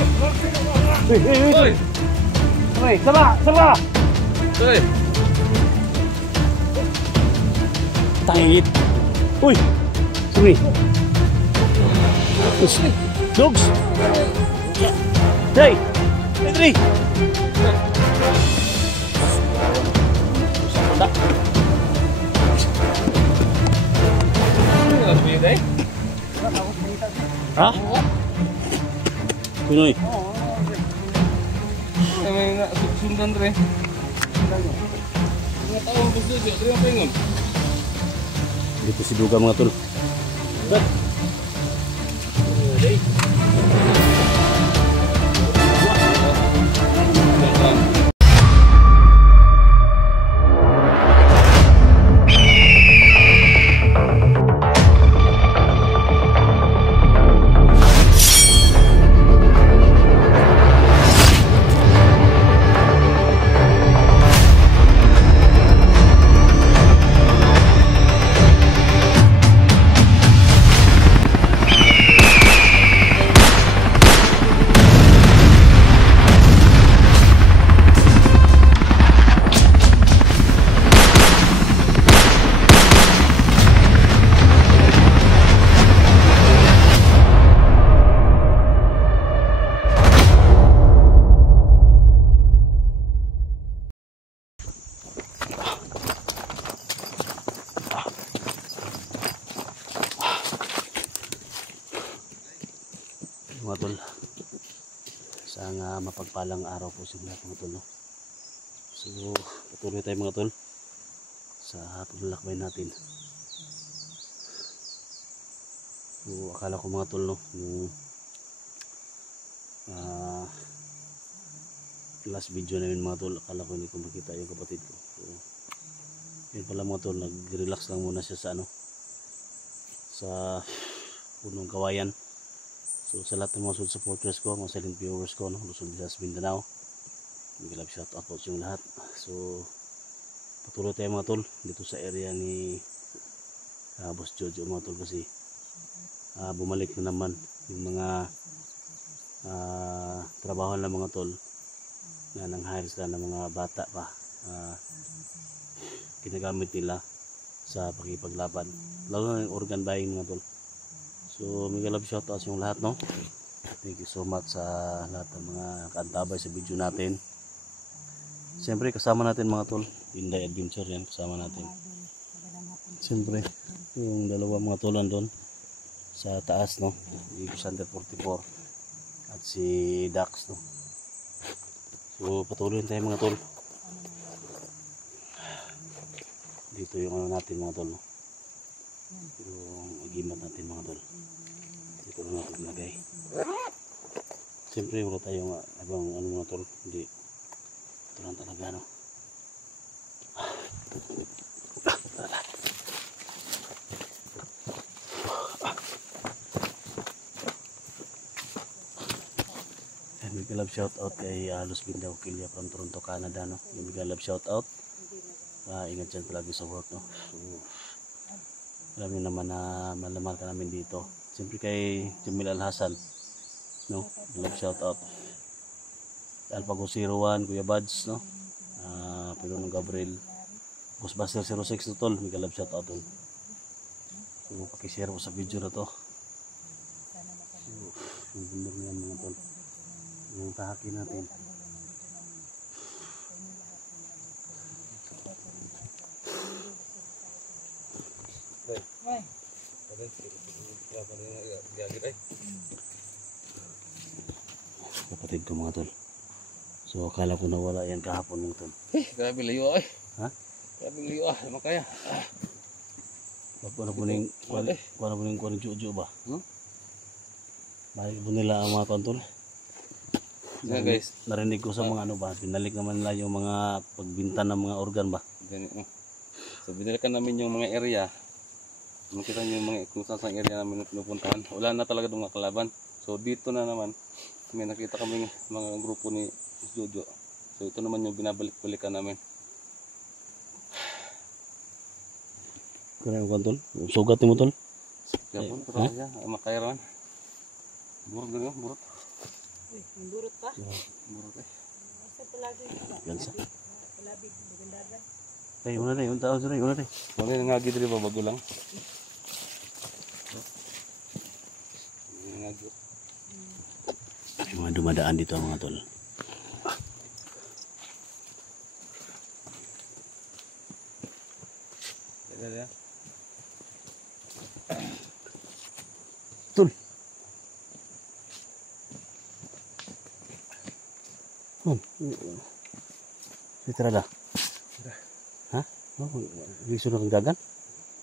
Uy! Uy! Sama! Sama! Uy! Tangit! Uy! Sorry! Dogs! Hey! Henry! Ha? Pinoy? May sundan rin. Mga taong gusto dyan, rin ang pengon. Dito si Duga mga tol. Mga tol, sana mapagpalang araw po sa lahat mga tol, no? So patuloy tayo mga tol sa paglalakbay natin. So akala ko mga tol, no, yung last video namin mga tol, akala ko hindi ko makita yung kapatid ko. So yun pala mga tol, nag-relax lang muna siya sa sa punong kawayan. So sa lahat ng mga supporters ko, mga silent viewers ko, no, Luzon, Visayas, Mindanao, mag-love shout out po sa yung lahat. So patuloy tayo mga tol dito sa area ni Boss Jojo mga tol, kasi bumalik na naman yung mga trabaho ng mga tol na nang-hire sila ng mga bata pa, ginagamit nila sa pakipaglaban, lalo na yung organ buying mga tol. So mega love shout out sa yung lahat, no. Thank you so much sa lahat ng mga nakaantabay sa video natin. Siyempre kasama natin mga tol, Inday Adventure, yan kasama natin. Siyempre yung dalawa mga tolan doon sa taas, no, yung Sander 44 at si Dax, no. So patuloy tayo mga tol. Dito yung ano natin mga tol, no, yung agimat natin mga tol. Dito na natin ilagay. Siyempre wala tayong ibang ano mga tol, hindi ito lang talaga, no. And big love shout out kay Luz Bindaw Kilya from Toronto, Canada, no. Big love shout out. Ingat dyan palagi sa work, no. So alam niyo naman na malaman ka namin dito. Siyempre kay Jamil Alhasan, no, love shout out. Alpago 01, Kuya Bads, no, Pilonong Gabriel, Ghostbuster 06, no tol, may love shout out tol. So pakishare mo sa video na to. So yung bundok na yan mga tol, yung tahakin natin. Kapatid ko mga tol. So akala ko nawala yan kahapon mga tol. Grabe layo ay. Ha? Grabe layo ah, makaya. Kuha na po ng Jojo ba? Mahal po nila ang mga kontol. Yeah, guys, narinig ko sa mga ano ba, binalik naman nila yung mga pagbinta ng mga organ ba. Ganito. So binalikan namin yung mga area. Makita niyo yung mga kung saan area namin pinupuntahan. Wala na talaga ng mga kalaban. So dito na naman may nakita kami mga grupo ni Jojo. So ito naman yung binabalik-balikan namin. Kaya yung kontol, sugat mo tol. Yapon, pero makaya raman. Burot. Uy, mandurot pa. Murag eh. Asa palagi? Gansa. Palabig, dagandagan. Ay, una rin. Yung tao dyan. Una rin. Wala nang ngagi diri ba bago lang. Ngagi. May mga dumadaan dito mga tol. Dala. Tol. Sitra dah. Hah? Oh, giso na kang dagan?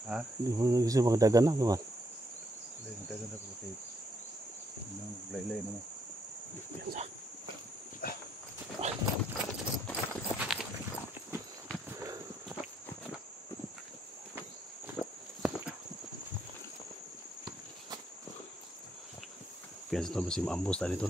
Ha? Giso na kang dagan na, naman. Lain dagan ako kay nang laylay na mo. Biasa. Biasa to masih maambus tadi tuh.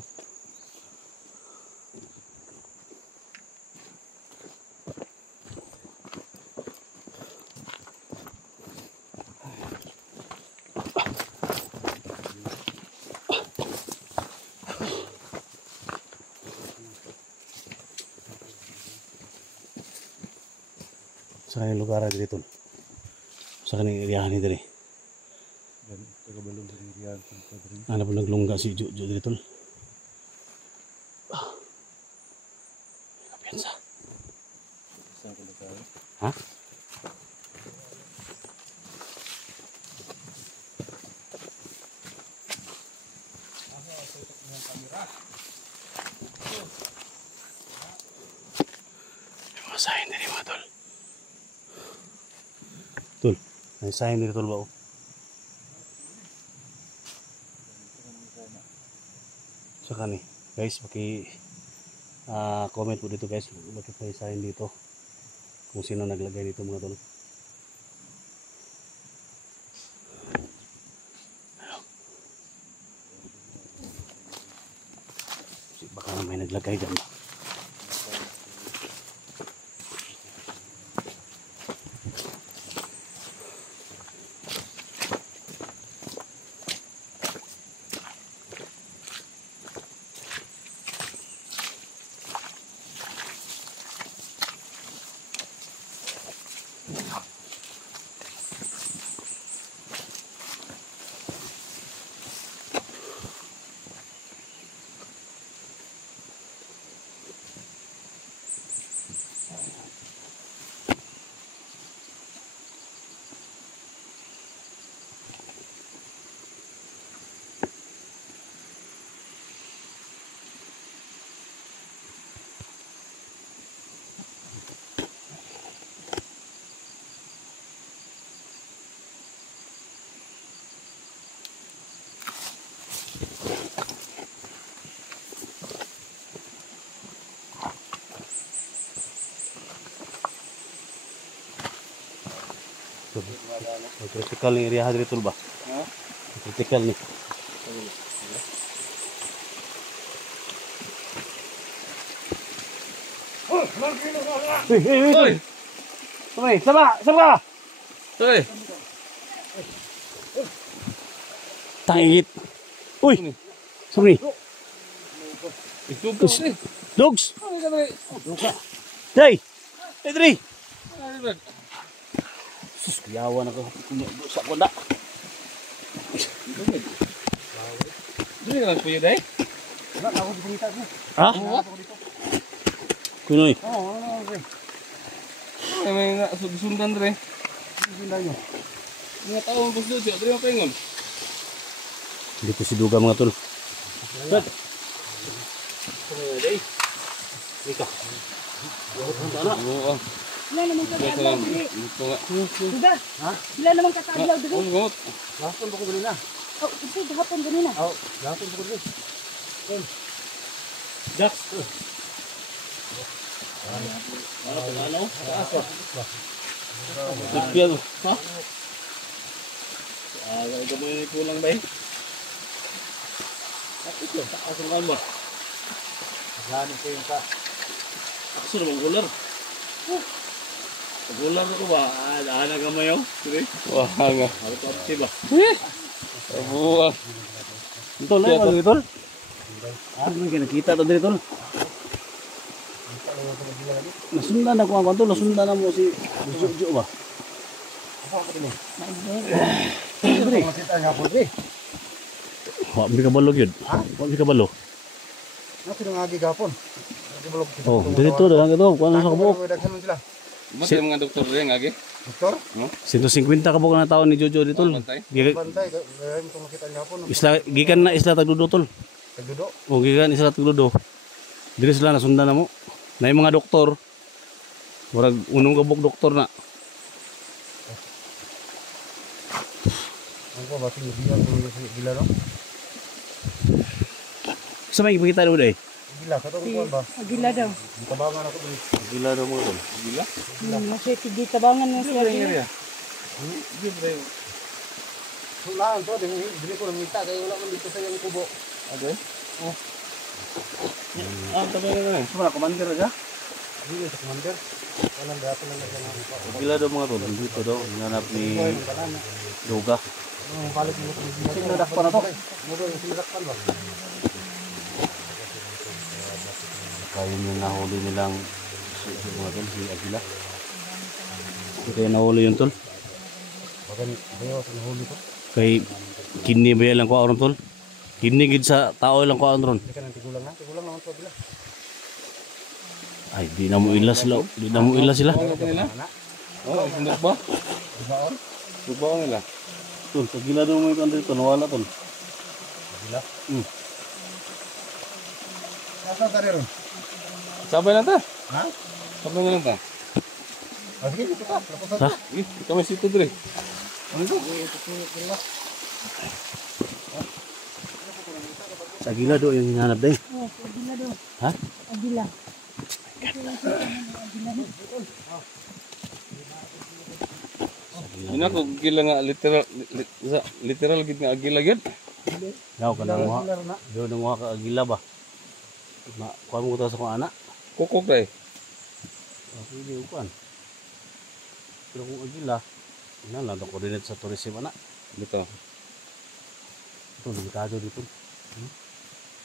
Sa kaning lugar dito. Sa kaning area ni diri. Dan taga balong sa riyan sa padring. Ano po naglungga si Jojo dito. Kapiyansa. Sa lugar. Ha? Mga sahin din mga tol. Tol, may sahin din tol ba o? Saka ni guys, comment po dito guys, bakit may sahin dito, kung sino naglagay dito mga tol. Baka may naglagay dyan. Critical ni area hadri tol ba? Ha? Critical ni. Hoy! Sabay, sama! Hoy! Tangit. Uy! Sabay. Ito po ni. Dogs! Ano ka dali? Day! Edri! Ano ba? Sus, kuyawan ako. Sa konda. Dili ka lang puyo dai? Ha? Kunoy. May nga sundan dre. Mga taong gusto siya, dre mapengon. Dito si Duga mga tol. Dad. Day. Ika. Oo. Wala namang kataglaw diri. Ito nga. Diba? Ha? Wala namang kataglaw diri. Ang gamot. Lason ko ganina. Oh, kasi gahapon ganina. Oh, lason ko ganina. Jax. Ano? Ha? Ito mo yung kulang ba eh? Ito, takasang kan ba? Lani ko yung ka. Takso naman gular. Gular ko ba? Ana gamayaw? Sige. Wah nga. Ako pa ba? Buwa. Ito na yung ito. Ano man kinakita to dito tol? Nasundan ako ang tol, nasundan na mo si Jojo ba? Dre. Makita nga po, Dre. Wa mi kabalo gyud. Wa mi kabalo. Nasa nang agi gapon. Oh, dito dagang ito, kuan sa kabuok. Daghan man sila. Ba sa mga doktor rin agi? Doktor, 150 ka po na taon ni Jojo dito. Bantay? bantay, kaya ito makita nga po. Isla gikan na isla tagdudo tol. Tagdudo. O gikan isla tagdudo. Diri sila nasundan na mo. Na yung mga doktor. Murag unong kabuk doktor na. Ano ba bating gila ko gila no? Sa may ipakita mo dai. Gila katong kuan ba? Agila daw. Tabangan ako dito. Gila daw mo tol. Gila? Nasa tigdi tabangan ng siya. Area. Sulaan to, dili ko namita kay wala man dito sa yung kubo. Okay. Tabi na. Sumara commander aja. Dili sa commander. Walang dato lang na sa Gila daw mga tol. Dito daw nanap ni Duga. Ang balik mo ko gila. Sinadakpan na to. Mo do sinadakpan ba? Kaya yung nahuli nilang mga tol, si Agila. Kaya nahuli yun tol. Bagan bayo sa huli ko. Kay kini ba lang ko aron tol. Kini gid sa tao lang ko aron. Di ka nang tigulang na. Tigulang naman to gila. Ay di na mo ilas sila. Di na mo ilas sila. Ano nila? Oh, sundok ba? Dibaon? Subaw nila. Tol, sa gila daw mo ito dito nawala tol. Gila. Asa ta ron? Sabay na ta. Ha? Sabay na lang ta. Ah, sige, ito ta. Lapasan Ha? ta. Kami situ dire. Ano ito? Sa gila daw yung hinahanap din. Oh, agila daw. Ha? Agila. Ina ko gila nga literal gid nga agila gid. Daw ka nang muha. Daw nang muha ka Agila ba? Ma, kuha mo ko to sa kong anak. Kukok dai. Okay, di ko kuhan. Pero kung Agila, ina lang ako rin sa tourism anak. Dito. Ito, delikado dito.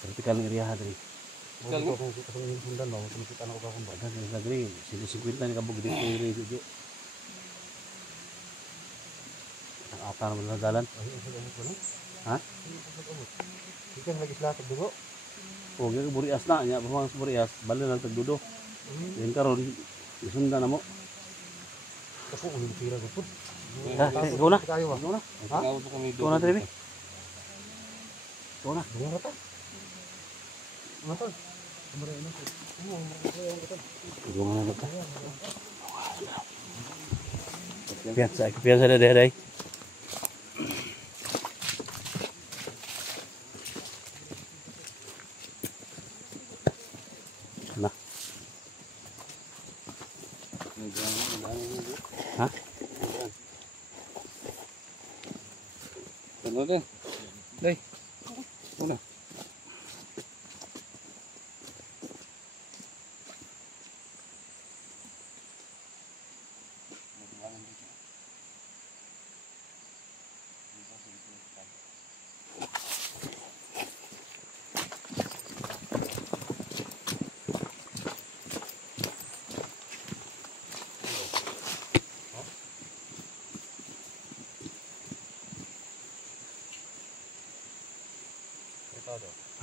Vertical ng area diri. Kal mo. Sundan mo, kumikita na ko kakong ba? Badan sa diri, 150 ni kabog dito yung Jojo. Ang ata naman na dalan. Ha? Ikan lagi selakat dulu. O, gaya burias na, nya pamang sa burias, bali lang tagdudo. Yan karon, isunda na mo. Ako ulit tira ko pud. Ha, ikaw na. Tayo ba? Ikaw na. Tawag po kami Ikaw na, Trevi. Ikaw na. Bunga ta. Matol. Kumare na. Ikaw na ka. Piyansa na dahil ay. Na. Ha? Ano din? Dai. Una.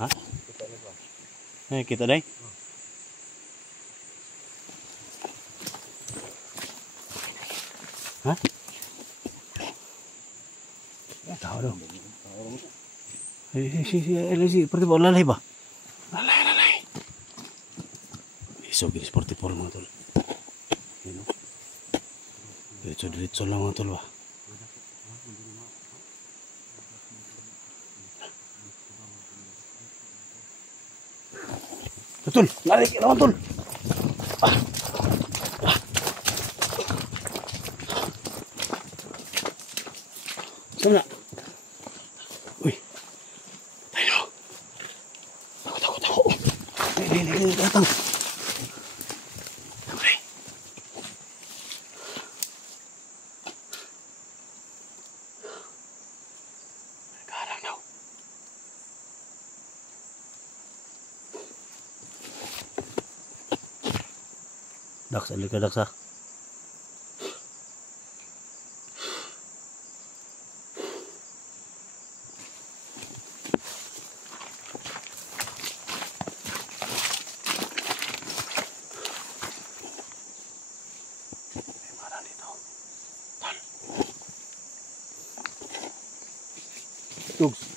Ha? Eh, kita dai. Ha? Tahu dong. Si, seperti bola lalai ba? Lalai. Iso gini seperti bola mga tol. Yun o. Diretso lang mga tol ba? Betul, lari lawan tol. Sana. Uy. Ayo. Takut. Ini datang. Oke. Sekarang now. Daks, ali ka daks ha. Tugs.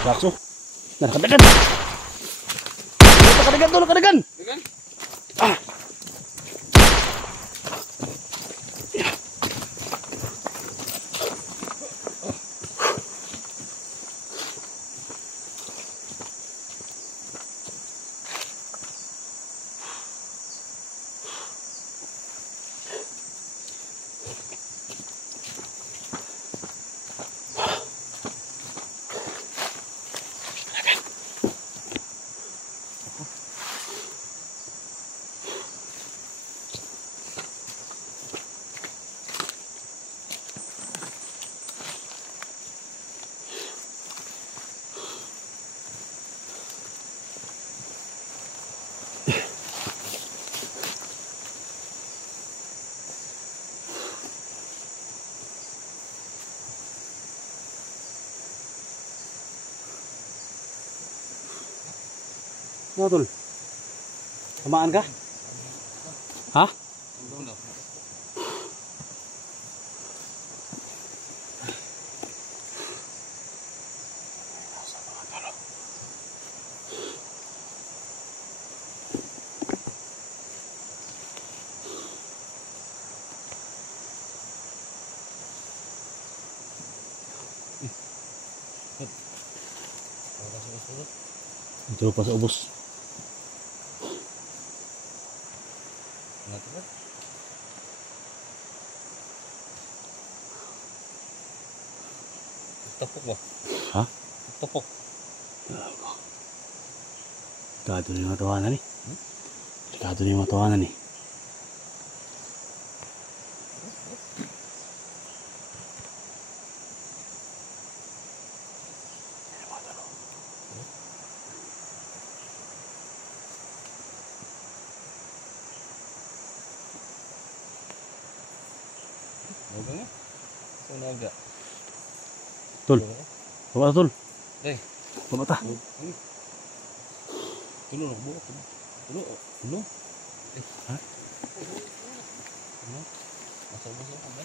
Bakso. Nah, kadagan. Kadagan tuh, kadagan. Ah. Ano tol? Tamaan ka? Ha? Ito pa sa ubos. Tapok ba? Ha? Tapok. Delikado na yung matawanan eh. Delikado na yung matawanan eh. Huwag nga. Saan naga? Tol. Baba tol. Eh. Baba ta. Tulo na buo. Tulo. Tulo. Eh. Ha? Ano? Masal-masal ka ba?